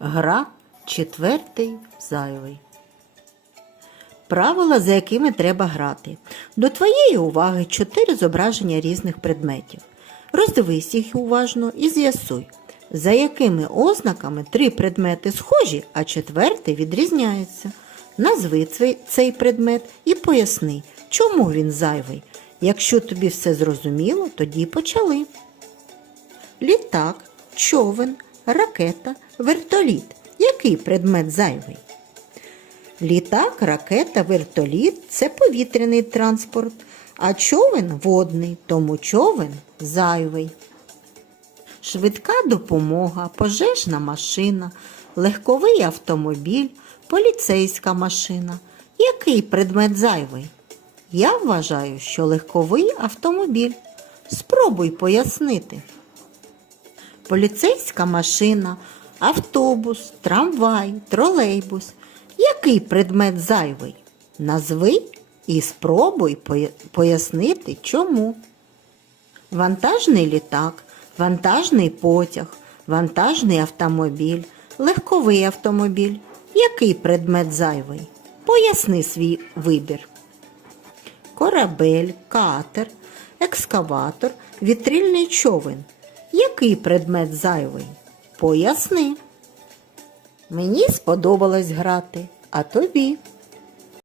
Гра четвертий зайвий. Правила, за якими треба грати. До твоєї уваги чотири зображення різних предметів. Роздивись їх уважно і з'ясуй, за якими ознаками три предмети схожі, а четвертий відрізняється. Назви цей- предмет і поясни, чому він зайвий. Якщо тобі все зрозуміло, тоді почали. Літак, човен, ракета, вертоліт. Який предмет зайвий? Літак, ракета, вертоліт це повітряний транспорт, а човен водний, тому човен зайвий. Швидка допомога, пожежна машина, легковий автомобіль, поліцейська машина. Який предмет зайвий? Я вважаю, що легковий автомобіль. Спробуй пояснити. Поліцейська машина, автобус, трамвай, тролейбус. Який предмет зайвий? Назви і спробуй пояснити чому. Вантажний літак, вантажний потяг, вантажний автомобіль, легковий автомобіль. Який предмет зайвий? Поясни свій вибір. Корабель, катер, екскаватор, вітрильний човен. Який предмет зайвий? Поясни. Мені сподобалось грати, а тобі.